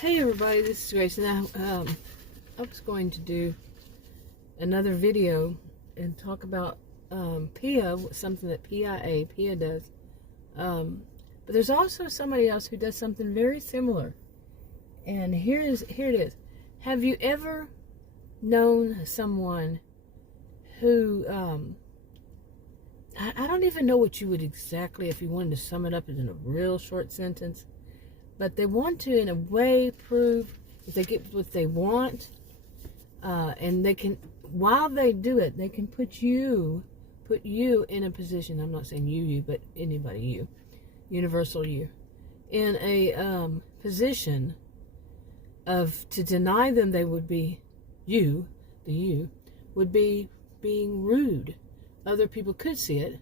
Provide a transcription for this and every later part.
Hey everybody, this is Grace. Now, I was going to do another video and talk about PIA, something that PIA does. But there's also somebody else who does something very similar. And here it is. Have you ever known someone who, I don't even know what you would exactly, if you wanted to sum it up in a real short sentence, but they want to, in a way, prove that they get what they want, and they can, while they do it, they can put you in a position. I'm not saying you, but anybody, you, universal you, in a position of, to deny them, they would be you, the you, would be being rude. Other people could see it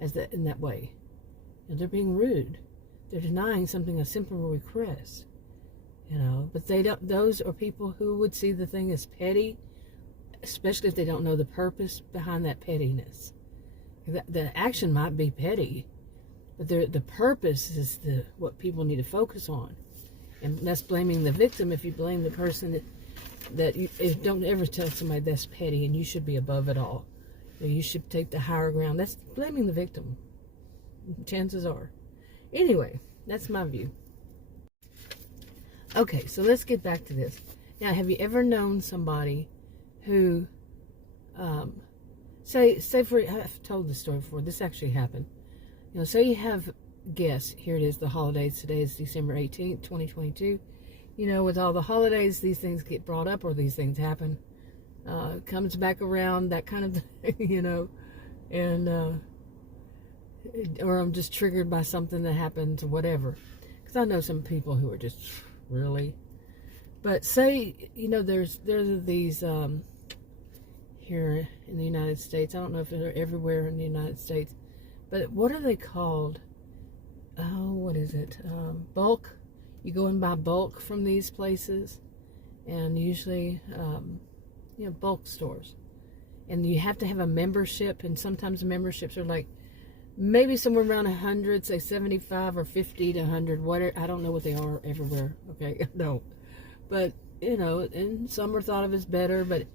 as that, in that way, and they're being rude. They're denying something, a simple request, you know. But they don't. Those are people who would see the thing as petty, especially if they don't know the purpose behind that pettiness. The action might be petty, but the purpose is what people need to focus on. And that's blaming the victim. If you blame the person don't ever tell somebody that's petty and you should be above it all. You should take the higher ground. That's blaming the victim. Chances are. Anyway, that's my view. Okay, so let's get back to this. Now, have you ever known somebody who, say for, I've told this story before, this actually happened. You know, say you have guests, here it is, the holidays, today is December 18th, 2022. You know, with all the holidays, these things get brought up or these things happen. Comes back around, that kind of thing, you know, and, or I'm just triggered by something that happens or whatever. Because I know some people who are just really. But say, you know, there's these here in the United States. I don't know if they're everywhere in the United States. But what are they called? Oh, what is it? Bulk. You go and buy bulk from these places. And usually, you know, bulk stores. And you have to have a membership. And sometimes the memberships are like, maybe somewhere around 100, say 75 or 50 to 100, whatever. I don't know what they are everywhere, okay? No. But, you know, and some are thought of as better, but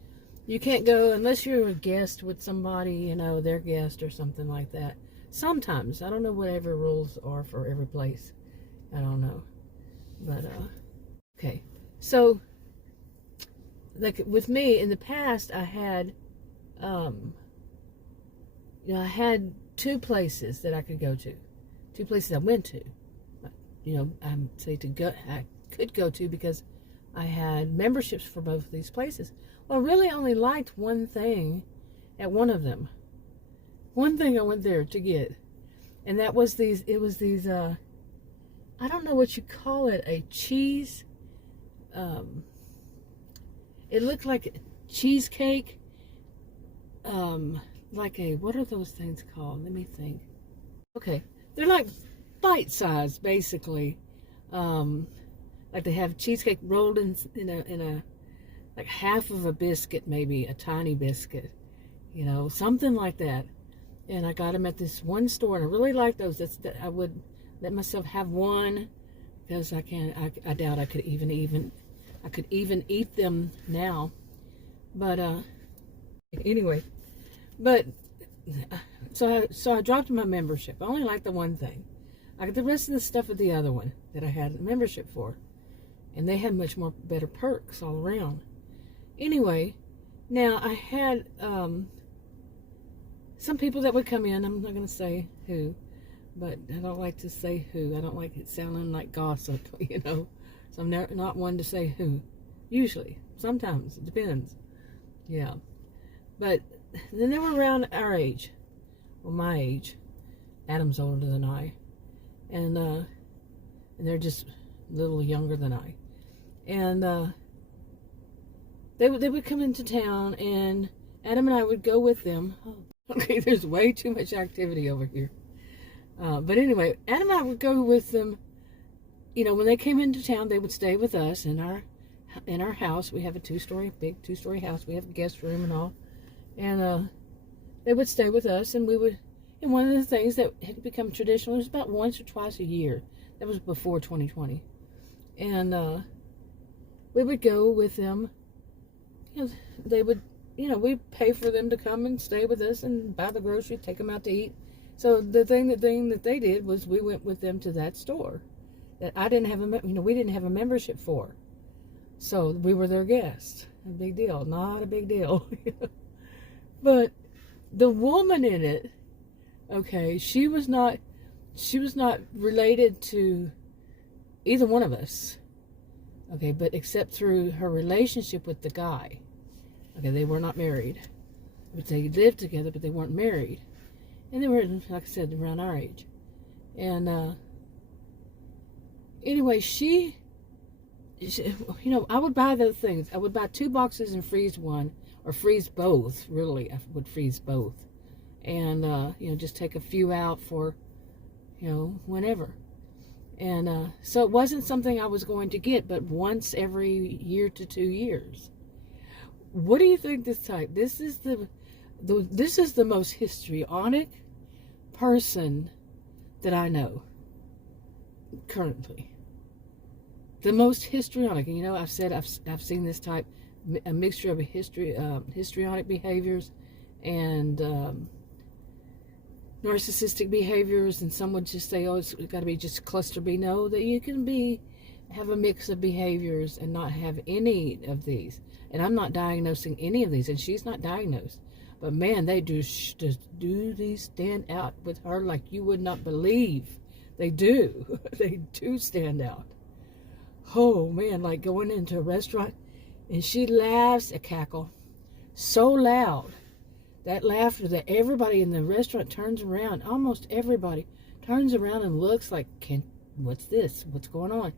you can't go unless you're a guest with somebody, you know, their guest or something like that. Sometimes. I don't know whatever rules are for every place. I don't know. But, okay. So, like with me, in the past, I had, you know, I had two places that I could go to. Two places I went to. You know, I could go to because I had memberships for both of these places. Well, I really only liked one thing at one of them. One thing I went there to get. And that was these, it was these, I don't know what you call it, a cheese, it looked like cheesecake, like a, what are those things called? Let me think. Okay, they're like bite-sized, basically. Like they have cheesecake rolled in a like half of a biscuit, maybe a tiny biscuit, you know, something like that. And I got them at this one store, and I really like those. I would let myself have one because I doubt I could even eat them now. But anyway. But, so I dropped my membership. I only liked the one thing. I got the rest of the stuff at the other one that I had a membership for. And they had much more better perks all around. Anyway, now I had some people that would come in. I'm not going to say who, but I don't like to say who. I don't like it sounding like gossip, you know. So I'm not one to say who. Usually. Sometimes. It depends. Yeah. But then they were around our age, well, my age. Adam's older than I, and they're just a little younger than I, and they would come into town, and Adam and I would go with them. Oh, okay, there's way too much activity over here, but anyway, Adam and I would go with them. You know, when they came into town, they would stay with us in our house. We have a big two-story house. We have a guest room and all. And they would stay with us, and we would, and one of the things that had become traditional was about once or twice a year. That was before 2020. And we would go with them. You know, they would, we'd pay for them to come and stay with us and buy the groceries, take them out to eat. So the thing that they did was we went with them to that store that I didn't have we didn't have a membership for. So we were their guests. A big deal. Not a big deal. But the woman in it, okay, she was not related to either one of us. Okay, but except through her relationship with the guy. Okay, they were not married. But they lived together, but they weren't married. And they were, like I said, around our age. And anyway, she, I would buy those things. I would buy 2 boxes and freeze one, or freeze both, really. I would freeze both. And, just take a few out for, whenever. And so it wasn't something I was going to get, but once every year to 2 years. What do you think this type? This is the most histrionic person that I know currently. The most histrionic. And I've said I've seen this type, a mixture of histrionic behaviors and narcissistic behaviors, and some would just say, oh, it's got to be just cluster B. No, that you can have a mix of behaviors and not have any of these. And I'm not diagnosing any of these, and she's not diagnosed. But man, they do these stand out with her like you would not believe. They do. They do stand out. Oh man, like going into a restaurant and she laughs, a cackle, so loud. That laughter that everybody in the restaurant turns around, almost everybody turns around and looks like, what's this? What's going on?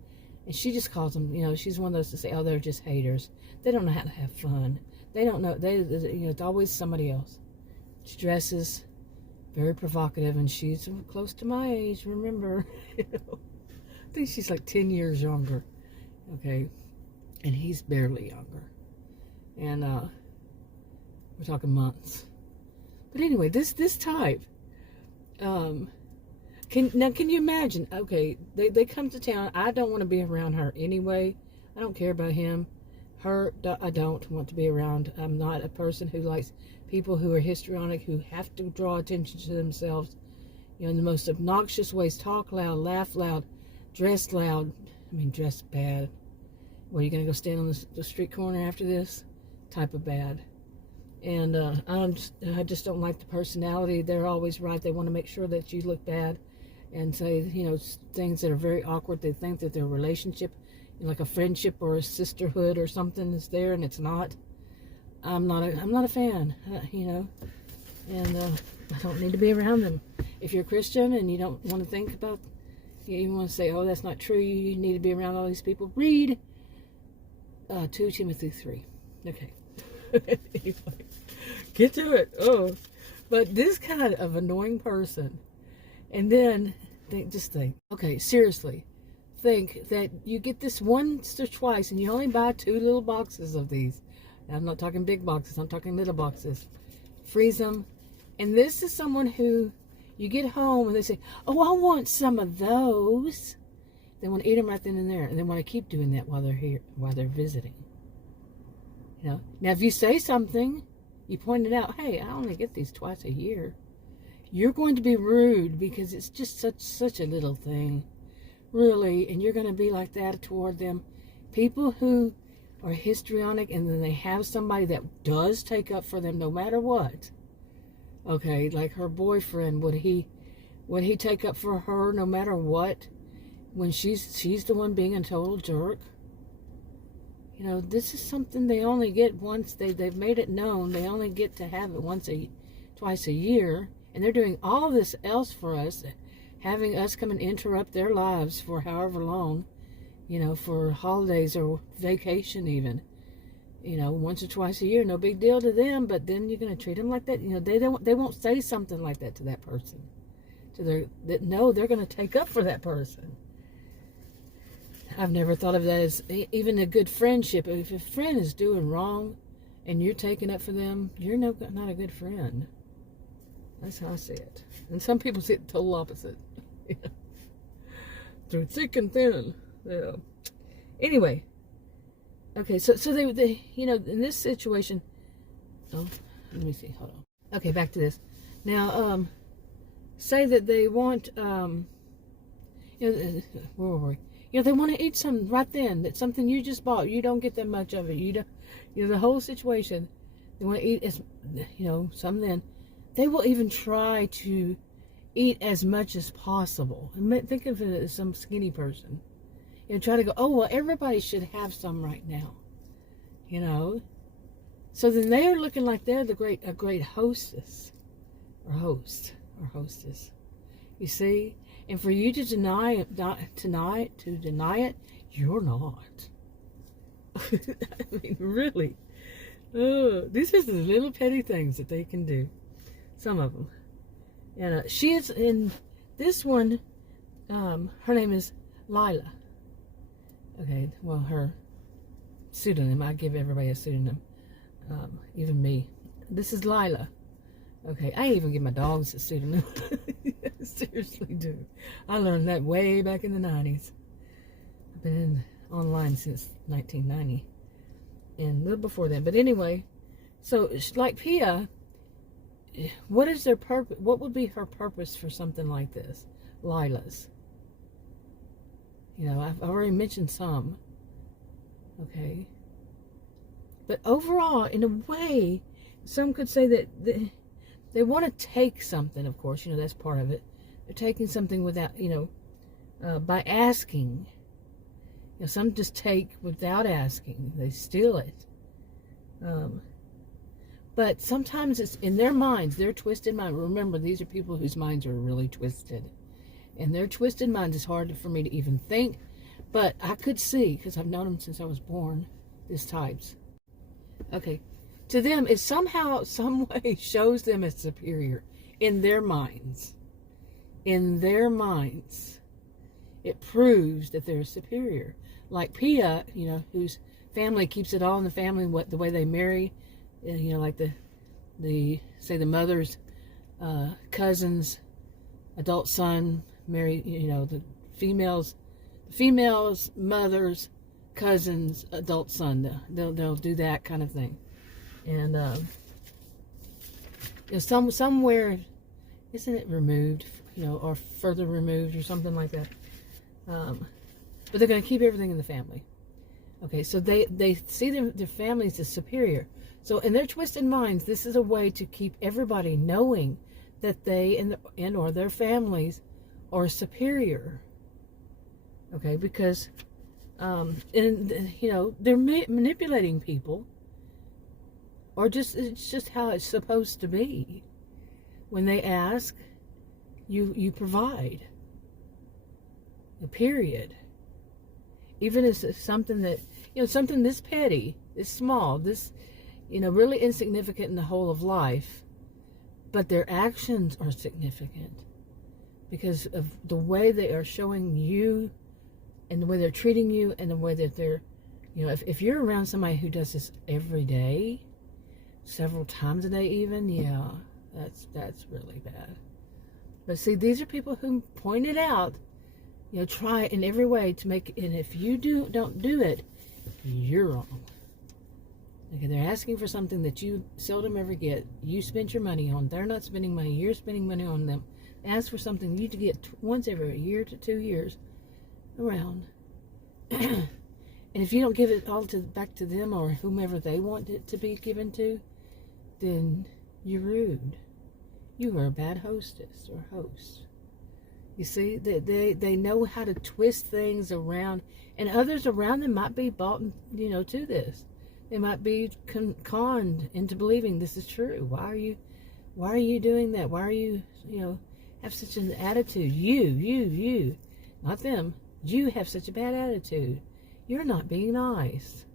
And she just calls them, she's one of those to say, oh, they're just haters. They don't know how to have fun. They don't know, it's always somebody else. She dresses very provocative, and she's close to my age, remember. I think she's like 10 years younger, okay? And he's barely younger. And we're talking months. But anyway, this type, can you imagine? Okay, they come to town. I don't want to be around her anyway. I don't care about him. Her, I don't want to be around. I'm not a person who likes people who are histrionic, who have to draw attention to themselves, in the most obnoxious ways. Talk loud, laugh loud, dress loud. Dress bad. What, are you going to go stand on the street corner after this? Type of bad. And I just don't like the personality. They're always right. They want to make sure that you look bad and say, things that are very awkward. They think that their relationship, like a friendship or a sisterhood or something, is there, and it's not. I'm not a fan, and I don't need to be around them. If you're a Christian and you don't want to think about, you want to say, oh, that's not true, you need to be around all these people, read 2 Timothy 3. Okay. Anyway, get to it. Oh, but this kind of annoying person, and then just think, okay, seriously, think that you get this once or twice, and you only buy 2 little boxes of these. Now, I'm not talking big boxes, I'm talking little boxes. Freeze them, and this is someone who you get home and they say, oh, I want some of those. They want to eat them right then and there, and they want to keep doing that while they're here, while they're visiting. Now, if you say something, you point it out, hey, I only get these twice a year. You're going to be rude because it's just such a little thing, really, and you're going to be like that toward them. People who are histrionic and then they have somebody that does take up for them no matter what. Okay, like her boyfriend, would he take up for her no matter what when she's the one being a total jerk? This is something they only get once. They've made it known they only get to have it twice a year, and they're doing all this else for us, having us come and interrupt their lives for however long, for holidays or vacation even, once or twice a year, no big deal to them. But then you're going to treat them like that. They won't say something like that to that person. They're going to take up for that person. I've never thought of that as even a good friendship. If a friend is doing wrong and you're taking up for them, you're not a good friend. That's how I see it. And some people see it the total opposite. Through thick and thin. Yeah. Anyway, Okay, so they you know, in this situation, oh, let me see, hold on. Okay, back to this. Now, say that they want, you know, where were we? You know, they want to eat something right then. That's something you just bought. You don't get that much of it. You don't, you know, the whole situation. They want to eat as, you know, some then. They will even try to eat as much as possible. Think of it as some skinny person. You know, try to go, oh, well, everybody should have some right now. You know? So then they are looking like they're a great hostess. Or host. Or hostess. You see? And for you to deny it, you're not. I mean, really. These are the little petty things that they can do. Some of them. And she is in this one. Her name is Lila. Okay, well, her pseudonym. I give everybody a pseudonym. Even me. This is Lila. Okay, I even give my dogs a pseudonym. I seriously do. I learned that way back in the 90s. I've been online since 1990. And a little before then. But anyway, so like Pia, what is their purpose? What would be her purpose for something like this? Lila's. You know, I've already mentioned some. Okay. But overall, in a way, some could say that they want to take something, of course. You know, that's part of it. They're taking something without, you know, by asking. You know, some just take without asking. They steal it. But sometimes it's in their minds, their twisted mind. Remember, these are people whose minds are really twisted. And their twisted minds is hard for me to even think. But I could see, because I've known them since I was born, these types. Okay. To them, it somehow, some way shows them as superior in their minds. In their minds. It proves that they're superior. Like Pia, you know, whose family keeps it all in the family, the way they marry, you know, like say the mother's cousin's adult son marry, you know, the female's mother's cousin's adult son. They'll do that kind of thing. And you know, somewhere, isn't it removed, you know, or further removed or something like that? But they're going to keep everything in the family. Okay, so they see their families as superior. So in their twisted minds, this is a way to keep everybody knowing that they and or their families are superior. Okay, because and you know, they're manipulating people, or it's just how it's supposed to be. When they ask, you provide. Period. Even if it's something that, you know, something this petty, this small, this, you know, really insignificant in the whole of life, but their actions are significant because of the way they are showing you and the way they're treating you and the way that they're, you know, if you're around somebody who does this every day, several times a day even, yeah, that's really bad. But see, these are people who pointed out, you know, try in every way to make, and if you don't do it, you're wrong. Okay, they're asking for something that you seldom ever get. You spent your money on. They're not spending money. You're spending money on them. They ask for something you to get once every year to 2 years around. And if you don't give it all back to them or whomever they want it to be given to, then you're rude. You are a bad hostess or host. You see, they know how to twist things around, and others around them might be bought, you know, to this. They might be conned into believing this is true. Why are you doing that? Why are you, you know, have such an attitude? You, not them. You have such a bad attitude. You're not being nice.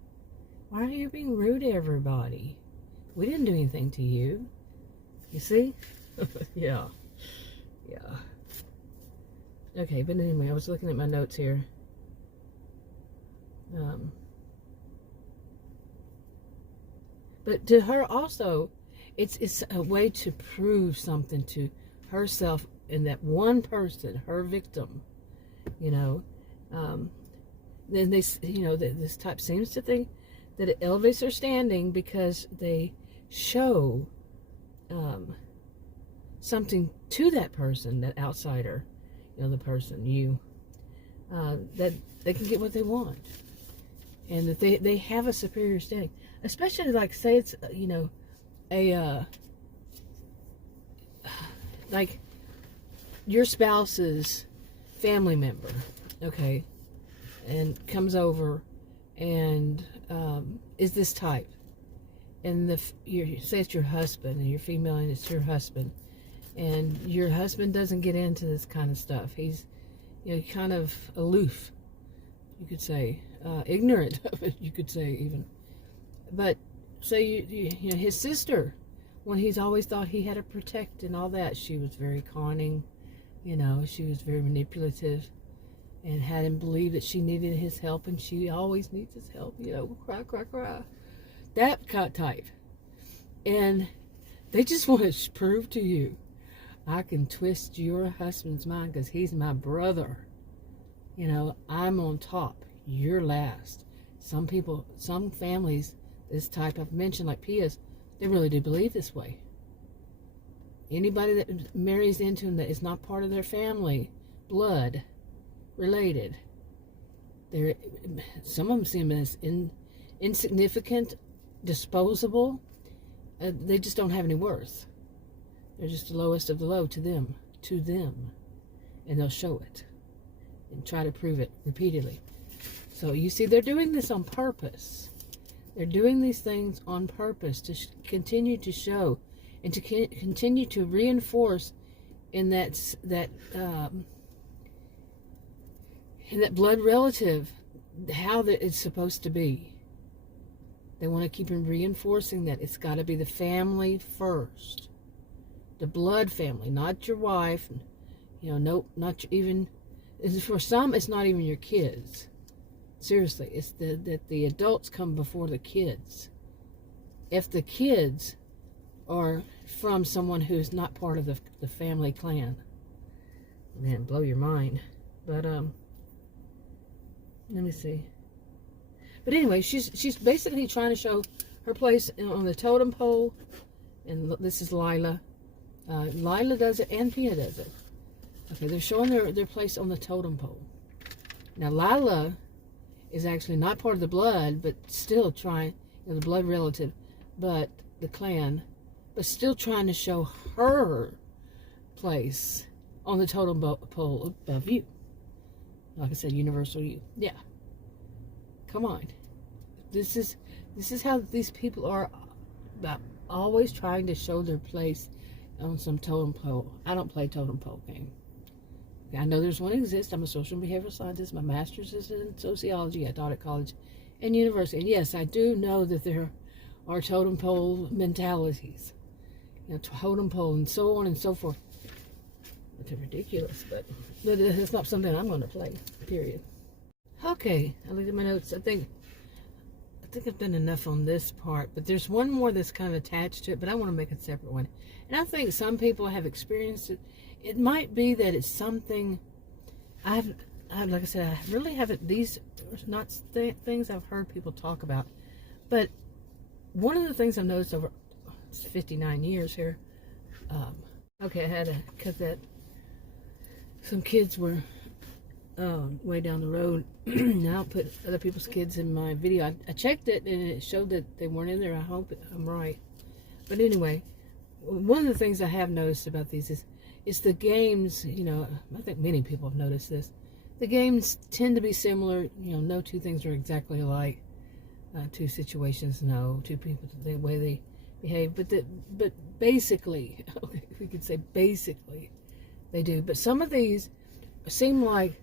Why are you being rude to everybody? We didn't do anything to you. You see? Yeah. Okay, but anyway, I was looking at my notes here. But to her also, it's a way to prove something to herself and that one person, her victim, you know. Then they, you know, this type seems to think that it elevates their standing because they show something to that person, that outsider, the person, you, that they can get what they want, and that they have a superior standing. Especially, like, say it's, like your spouse's family member, okay, and comes over and is this type, and say it's your husband, and you're female and it's your husband, and your husband doesn't get into this kind of stuff. He's kind of aloof, you could say, ignorant of it, you could say, even. But say his sister, when he's always thought he had to protect and all that, she was very conning, she was very manipulative, and had him believe that she needed his help, and she always needs his help, cry, cry, cry. That type. And they just want to prove to you, I can twist your husband's mind because he's my brother. I'm on top, you're last. Some people, some families, this type I've mentioned, like Pia's, they really do believe this way. Anybody that marries into him that is not part of their family, blood related, some of them see him as insignificant, disposable. They just don't have any worth. They're just the lowest of the low to them, and they'll show it and try to prove it repeatedly. So you see, they're doing this on purpose. They're doing these things on purpose to continue to show and to continue to reinforce in that blood relative how that it's supposed to be. They want to keep reinforcing that it's got to be the family first, the blood family, not your wife. Nope, not even. For some, it's not even your kids. Seriously, it's that the adults come before the kids. If the kids are from someone who's not part of the family clan, man, blow your mind. But let me see. But anyway, she's basically trying to show her place on the totem pole, and this is Lila. Lila does it, and Pia does it. Okay, they're showing their place on the totem pole. Now, Lila is actually not part of the blood, but still trying, the blood relative, but the clan, but still trying to show her place on the totem pole above you. Like I said, universal you. Yeah. Come on. This is how these people are about, always trying to show their place on some totem pole. I don't play totem pole game. I know there's one exists. I'm a social and behavioral scientist. My master's is in sociology. I taught at college and university. And yes, I do know that there are totem pole mentalities. Totem pole and so on and so forth. It's ridiculous, but it's not something I'm going to play, period. Okay, I looked at my notes. I think I've done enough on this part, but there's one more that's kind of attached to it, but I want to make a separate one. And I think some people have experienced it. It might be that it's something like I said, I really haven't, these are not things I've heard people talk about. But one of the things I've noticed over 59 years here, okay, I had to cut that. Some kids were way down the road. Now I'll put other people's kids in my video. I checked it and it showed that they weren't in there. I hope I'm right. But anyway, one of the things I have noticed about these is the games, I think many people have noticed this. The games tend to be similar. No two things are exactly alike. Two situations, no. Two people, the way they behave. But basically, okay, we could say basically, they do. But some of these seem like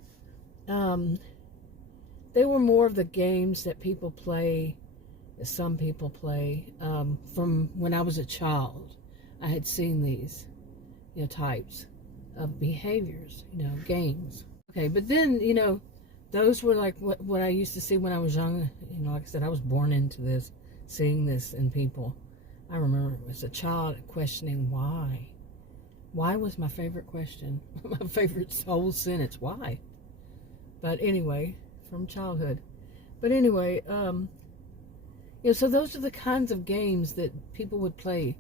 they were more of the games that people play, that some people play. From when I was a child, I had seen these types of behaviors, games. Okay, but then, those were like what I used to see when I was young. Like I said, I was born into this, seeing this in people. I remember as a child questioning why. Why was my favorite question. My favorite whole sentence, why? But anyway, from childhood. But anyway, So those are the kinds of games that people would play.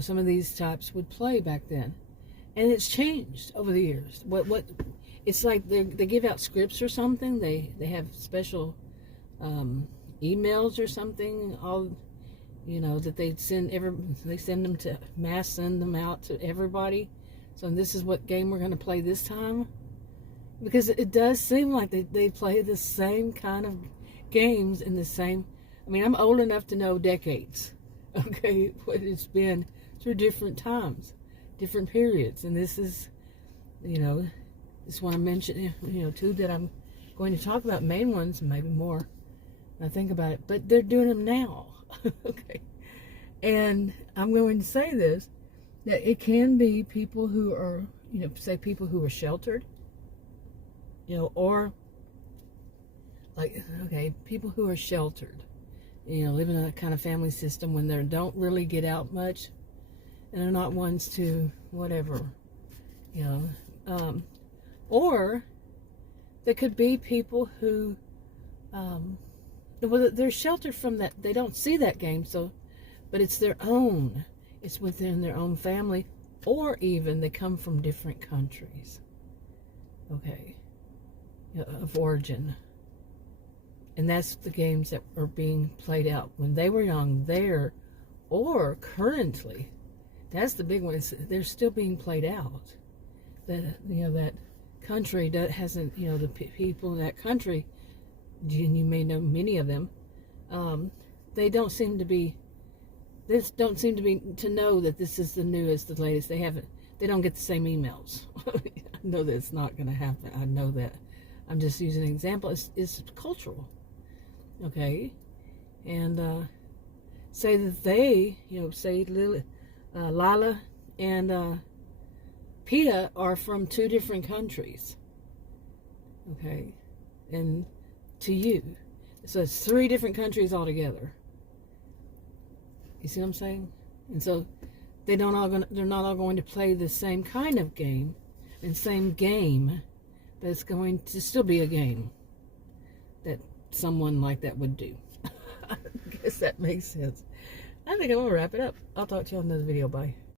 Some of these types would play back then, and it's changed over the years. What it's like they give out scripts or something. They have special emails or something. All that they send them to send them out to everybody. So this is what game we're going to play this time, because it does seem like they play the same kind of games in the same. I mean, I'm old enough to know decades. Okay, what it's been through different times, different periods, and this is, this one I mentioned, two that I'm going to talk about, main ones, maybe more. I think about it, but they're doing them now. Okay, and I'm going to say this, that it can be people who are, say people who are sheltered, or people who are sheltered, living in a kind of family system when they don't really get out much, and they're not ones to whatever, or there could be people who, they're sheltered from that. They don't see that game, but it's their own. It's within their own family, or even they come from different countries, okay, of origin. And that's the games that are being played out when they were young there, or currently. That's the big one. They're still being played out. That country that hasn't, the people in that country, and you may know many of them, they don't seem to be to know that this is the newest, the latest. They don't get the same emails. I know that's not going to happen. I know that. I'm just using an example. It's cultural. Okay, and say that they, say Lila and Pia are from two different countries. Okay, and to you, so it's three different countries altogether. You see what I'm saying? And so they're not all going to play the same kind of game and same game, but it's going to still be a game that someone like that would do. I guess that makes sense. I think I'm going to wrap it up. I'll talk to you on another video. Bye.